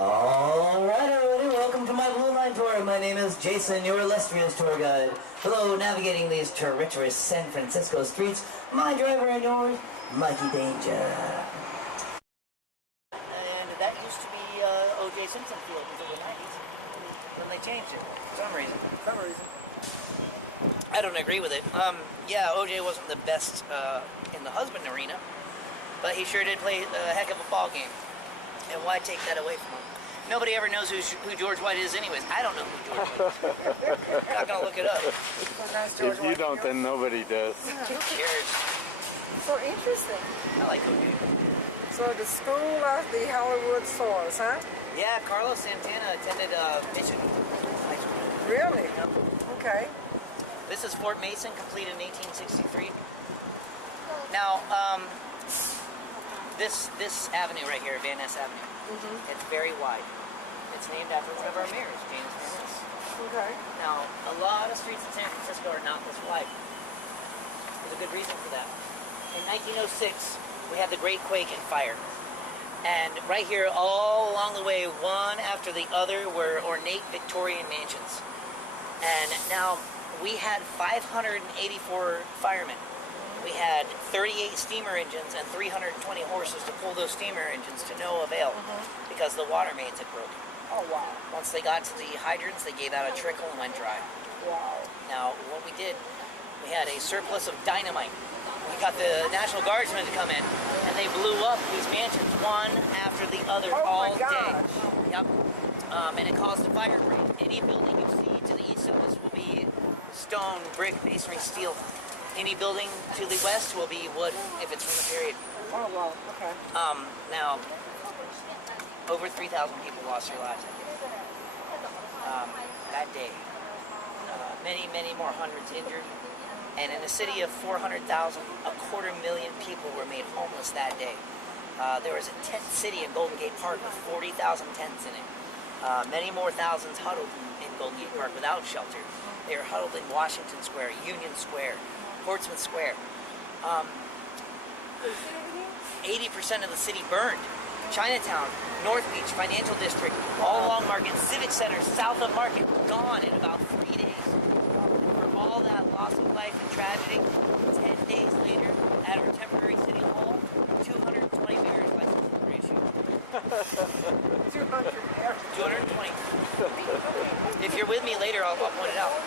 Alright everybody, welcome to my Blue Line Tour. My name is Jason, your illustrious tour guide. Hello, navigating these treacherous San Francisco streets, my driver and yours, Mikey Danger. And that used to be O.J. Simpson Field until the 90s, when they changed it, for some reason. I don't agree with it. Yeah, O.J. wasn't the best in the husband arena, but he sure did play a heck of a ball game. And why take that away from him? Nobody ever knows who George White is anyways. I don't know who George White is. I'm not going to look it up. If you don't, then nobody does. Who cares? So interesting. I like O.J. So the school of the Hollywood Stars, huh? Yeah, Carlos Santana attended Mission High School. Really? Yep. Okay. This is Fort Mason, completed in 1863. Now, this avenue right here, Van Ness Avenue, it's very wide. It's named after one of our mayors, James Van Ness. Okay. Now, a lot of streets in San Francisco are not this wide. There's a good reason for that. In 1906, we had the Great Quake and Fire. And right here, all along the way, one after the other, were ornate Victorian mansions. And now, we had 584 firemen. We had 38 steamer engines and 320 horses to pull those steamer engines to no avail because the water mains had broken. Oh, wow. Once they got to the hydrants, they gave out a trickle and went dry. Wow. Now, what we did, we had a surplus of dynamite. We got the National Guardsmen to come in, and they blew up these mansions one after the other all day. Yep. And it caused a fire break. Any building you see to the east of us will be stone, brick, masonry, steel. Any building to the west will be wood, if it's from the period. Oh, wow. Okay. Now, over 3,000 people lost their lives that day. Many, many more hundreds injured. And in a city of 400,000, 250,000 people were made homeless that day. There was a tent city in Golden Gate Park with 40,000 tents in it. Many more thousands huddled in Golden Gate Park without shelter. They were huddled in Washington Square, Union Square, Portsmouth Square. 80% of the city burned. Chinatown, North Beach, Financial District, all along Market, Civic Center, south of Market, gone in about 3 days. For all that loss of life and tragedy, 10 days later, at our temporary city hall, 220 beers by the were issued. 220. If you're with me later, I'll point it out.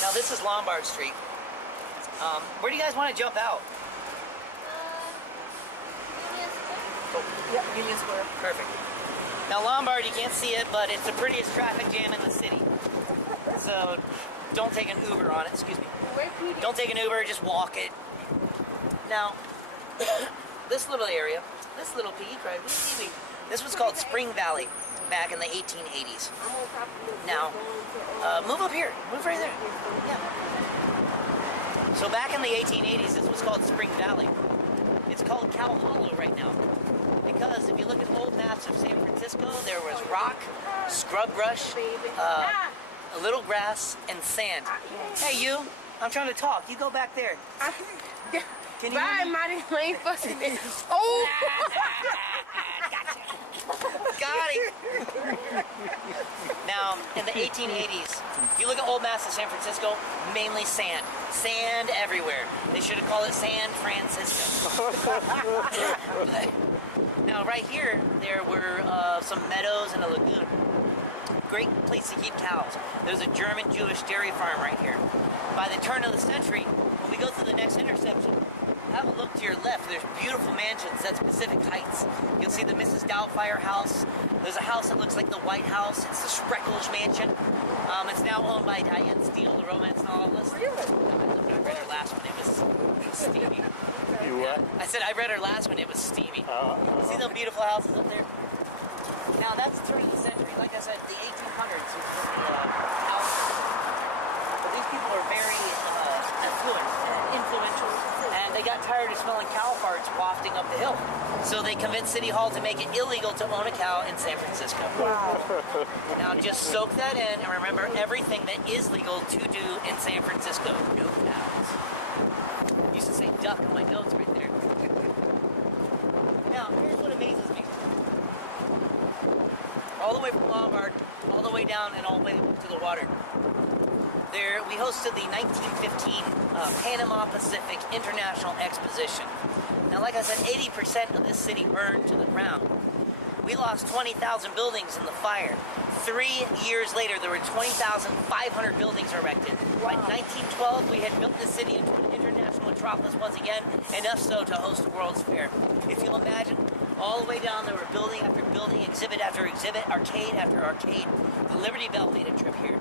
Now this is Lombard Street. Where do you guys want to jump out? Yeah, Union Square. Perfect. Now Lombard, you can't see it, but it's the prettiest traffic jam in the city. So don't take an Uber on it, excuse me. Don't take an Uber, just walk it. Now, this little area, this little piece, right? This was called Spring Valley back in the 1880s. Now, move up here. Move right there. Yeah. So back in the 1880s, this was called Spring Valley. It's called Cow Hollow right now. Because if you look at old maps of San Francisco, there was rock, scrub brush, a little grass, and sand. Hey, you. I'm trying to talk. You go back there. Can you Bye, Marty. I ain't fussing it. Oh! Got it. Now, in the 1880s, if you look at old maps of San Francisco, mainly sand. Sand everywhere. They should have called it San Francisco. Now, right here, there were some meadows and a lagoon. Great place to keep cows. There's a German-Jewish dairy farm right here. By the turn of the century, when we go through the next intersection, have a look to your left. There's beautiful mansions at Pacific Heights. You'll see the Mrs. Doubtfire house. There's a house that looks like the White House. It's the Spreckles Mansion. It's now owned by Diane Steele, the romance novelist. Really? I read her last one. It was steamy. You what? I said I read her last one. It was steamy. See those beautiful houses up there? Now that's during the century. Like I said, the 1800s was when the houses. But these people were very affluent and influential. And they got tired of smelling cow farts wafting up the hill. So they convinced City Hall to make it illegal to own a cow in San Francisco. Wow. Now just soak that in and remember everything that is legal to do in San Francisco. No cows. Used to say duck on my notes right there. Now, here's what amazes me. all the way from Lombard, all the way down and all the way to the water. There, we hosted the 1915 Panama Pacific International Exposition. Now, like I said, 80% of this city burned to the ground. We lost 20,000 buildings in the fire. 3 years later, there were 20,500 buildings erected. By 1912, we had built the city into an international metropolis once again, enough so to host a World's Fair. If you'll imagine, all the way down there were building after building, exhibit after exhibit, arcade after arcade. The Liberty Bell made a trip here.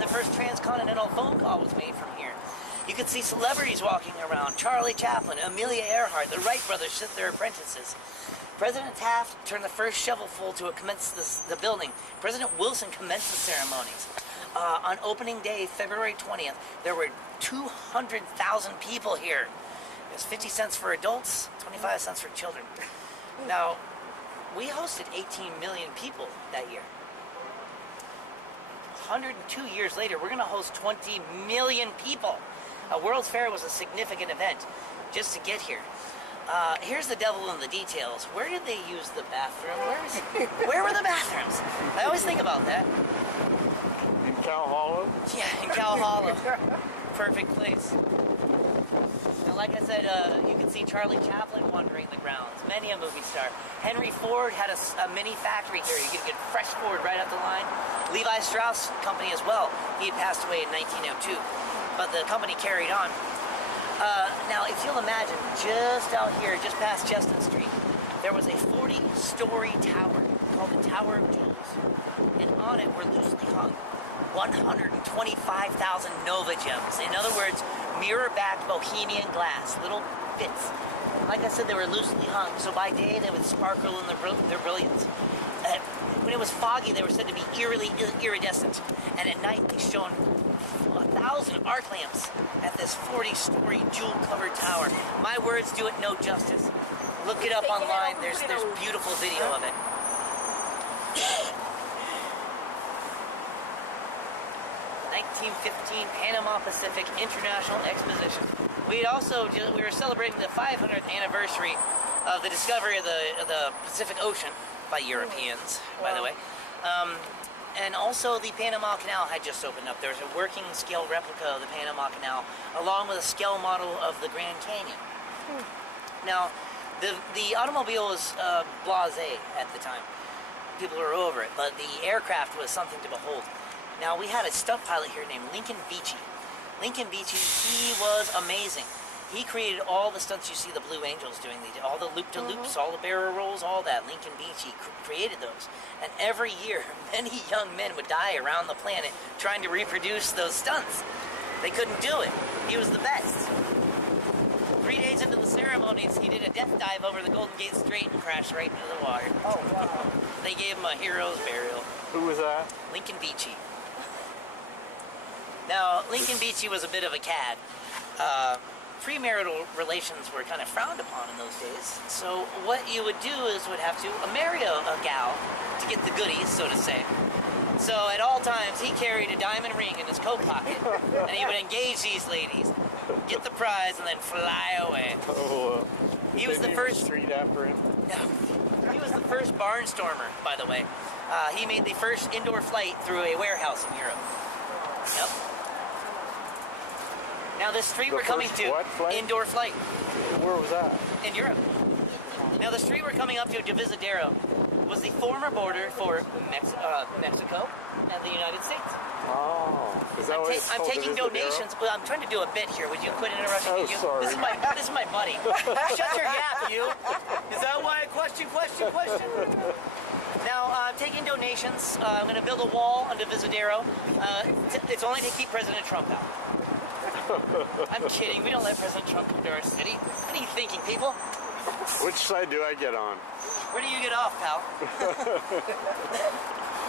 The first transcontinental phone call was made from here. You could see celebrities walking around. Charlie Chaplin, Amelia Earhart, the Wright brothers sent their apprentices. President Taft turned the first shovelful to commence the building. President Wilson commenced the ceremonies. On opening day, February 20th, there were 200,000 people here. It was 50 cents for adults, 25 cents for children. Now, we hosted 18 million people that year. 102 years later, we're going to host 20 million people. A World's Fair was a significant event just to get here. Here's the devil in the details. Where did they use the bathroom? Where were the bathrooms? I always think about that. In Cow Hollow? Yeah, in Cow Hollow. Perfect place. Now, like I said, you can see Charlie Chaplin wandering the grounds. Many a movie star. Henry Ford had a mini factory here. You could get fresh Ford right up the line. Levi Strauss Company as well. He had passed away in 1902, but the company carried on. Now, if you'll imagine, just out here, just past Chestnut Street, there was a 40-story tower called the Tower of Jewels, and on it were loosely hung 125,000 Nova gems. In other words, mirror-backed Bohemian glass, little bits. Like I said, they were loosely hung, so by day they would sparkle in their brilliance. When it was foggy, they were said to be eerily iridescent, and at night they shone 1,000 arc lamps at this 40-story jewel-covered tower. My words do it no justice. Look it up online. There's beautiful video of it. 1915 Panama Pacific International Exposition. We were celebrating the 500th anniversary of the discovery of the Pacific Ocean by Europeans, by the way. And also the Panama Canal had just opened up. There's a working scale replica of the Panama Canal, along with a scale model of the Grand Canyon. Now, the automobile was blasé at the time. People were over it, but the aircraft was something to behold. Now, we had a stunt pilot here named Lincoln Beachey. Lincoln Beachey, he was amazing. He created all the stunts you see the Blue Angels doing, all the loop-to-loops, all the barrel rolls, all that. Lincoln Beachey created those. And every year, many young men would die around the planet trying to reproduce those stunts. They couldn't do it. He was the best. 3 days into the ceremonies, he did a death dive over the Golden Gate Strait and crashed right into the water. Oh, wow. They gave him a hero's burial. Who was that? Lincoln Beachey. Now, Lincoln Beachey was a bit of a cad. Premarital relations were kind of frowned upon in those days. So what you would do is would have to marry a gal to get the goodies, so to say. So at all times, he carried a diamond ring in his coat pocket, and he would engage these ladies, get the prize, and then fly away. Oh, he was the first street after him. No, he was the first barnstormer, by the way. He made the first indoor flight through a warehouse in Europe. Yep. Now the street we're coming to, indoor flight. Where was that? In Europe. Now the street we're coming up to, Divisadero, was the former border for Mexico and the United States. Oh, is that what it's I'm called, taking Divisadero? donations. Well, I'm trying to do a bit here. Would you quit interrupting me? Oh, sorry. This is my buddy. Shut your yap, you. Is that why I question? Now, I'm taking donations. I'm going to build a wall on Divisadero. It's only to keep President Trump out. I'm kidding. We don't let President Trump come to our city. What are you thinking, people? Which side do I get on? Where do you get off, pal?